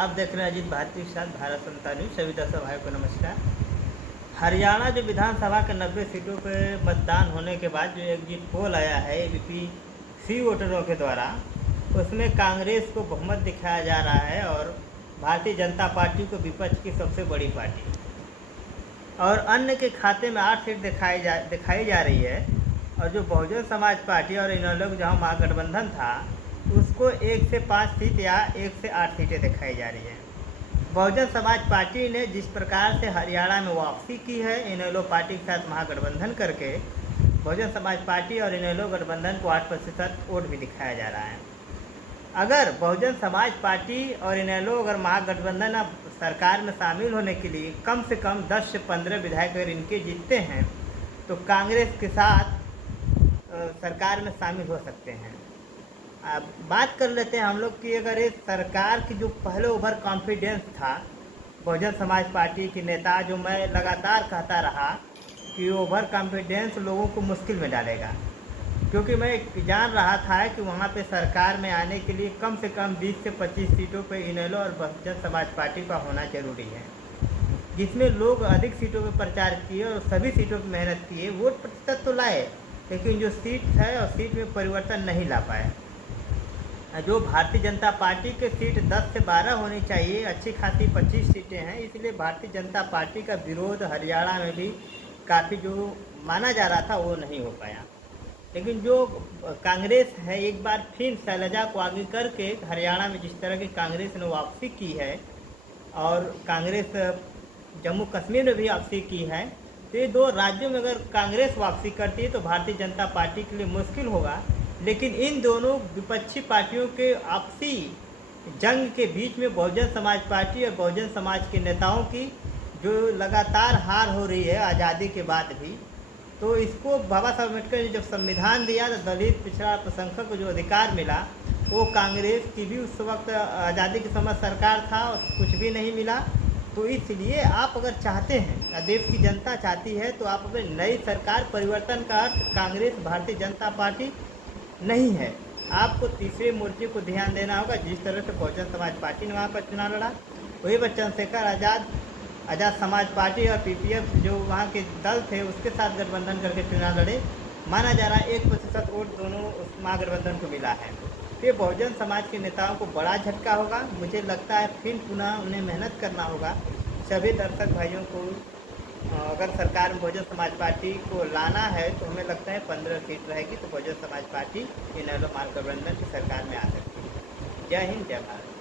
आप देख रहे हैं अजीत भारती के साथ भारत संता न्यूज। सभी दर्शक भाइयों को नमस्कार। हरियाणा जो विधानसभा के 90 सीटों पे मतदान होने के बाद जो एग्जिट पोल आया है एबीपी वोटरों के द्वारा, उसमें कांग्रेस को बहुमत दिखाया जा रहा है और भारतीय जनता पार्टी को विपक्ष की सबसे बड़ी पार्टी और अन्य के खाते में 8 सीट दिखाई जा रही है। और जो बहुजन समाज पार्टी और इन लोग जहाँ महागठबंधन था उसको 1 से 5 सीट या 1 से 8 सीटें दिखाई जा रही हैं। बहुजन समाज पार्टी ने जिस प्रकार से हरियाणा में वापसी की है इनेलो पार्टी के साथ महागठबंधन करके, बहुजन समाज पार्टी और इनेलो गठबंधन को 8% वोट भी दिखाया जा रहा है। अगर बहुजन समाज पार्टी और इनेलो अगर महागठबंधन अब सरकार में शामिल होने के लिए कम से कम 10 से 15 विधायक अगर इनके जीतते हैं तो कांग्रेस के साथ सरकार में शामिल हो सकते हैं। अब बात कर लेते हैं हम लोग कि अगर इस सरकार की जो पहले ओवर कॉन्फिडेंस था बहुजन समाज पार्टी के नेता, जो मैं लगातार कहता रहा कि ओवर कॉन्फिडेंस लोगों को मुश्किल में डालेगा, क्योंकि मैं जान रहा था कि वहाँ पे सरकार में आने के लिए कम से कम 20 से 25 सीटों पे इनेलो और बहुजन समाज पार्टी का होना जरूरी है, जिसमें लोग अधिक सीटों पे प्रचार किए और सभी सीटों पर मेहनत किए, वोट प्रतिशत तो लाए, लेकिन जो सीट है और सीट में परिवर्तन नहीं ला पाए। जो भारतीय जनता पार्टी के सीट 10 से 12 होनी चाहिए, अच्छी खासी 25 सीटें हैं, इसलिए भारतीय जनता पार्टी का विरोध हरियाणा में भी काफ़ी जो माना जा रहा था वो नहीं हो पाया। लेकिन जो कांग्रेस है, एक बार फिर शैलजा को आगे करके हरियाणा में जिस तरह की कांग्रेस ने वापसी की है और कांग्रेस जम्मू कश्मीर में भी वापसी की है, तो ये 2 राज्यों में अगर कांग्रेस वापसी करती है तो भारतीय जनता पार्टी के लिए मुश्किल होगा। लेकिन इन दोनों विपक्षी पार्टियों के आपसी जंग के बीच में बहुजन समाज पार्टी और बहुजन समाज के नेताओं की जो लगातार हार हो रही है आज़ादी के बाद भी, तो इसको बाबा साहब अम्बेडकर ने जब संविधान दिया तो दलित पिछड़ा अल्पसंख्यक को जो अधिकार मिला वो कांग्रेस की भी उस वक्त आज़ादी के समय सरकार था और कुछ भी नहीं मिला। तो इसलिए आप अगर चाहते हैं, देश की जनता चाहती है, तो आप अपनी नई सरकार परिवर्तन का अर्थ कांग्रेस भारतीय जनता पार्टी नहीं है। आपको तीसरे मोर्चे को ध्यान देना होगा। जिस तरह से बहुजन समाज पार्टी ने वहाँ पर चुनाव लड़ा, वही पर चंद्रशेखर आज़ाद समाज पार्टी और पीपीएफ जो वहाँ के दल थे उसके साथ गठबंधन करके चुनाव लड़े। माना जा रहा है 1% वोट दोनों उस महागठबंधन को मिला है। ये बहुजन समाज के नेताओं को बड़ा झटका होगा। मुझे लगता है फिर पुनः उन्हें मेहनत करना होगा। सभी दर्शक भाइयों को अगर सरकार में बहुजन समाज पार्टी को लाना है तो हमें लगता है 15 सीट रहेगी तो बहुजन समाज पार्टी इनेलो महागठबंधन की सरकार में आ सकती है। जय हिंद, जय भारत।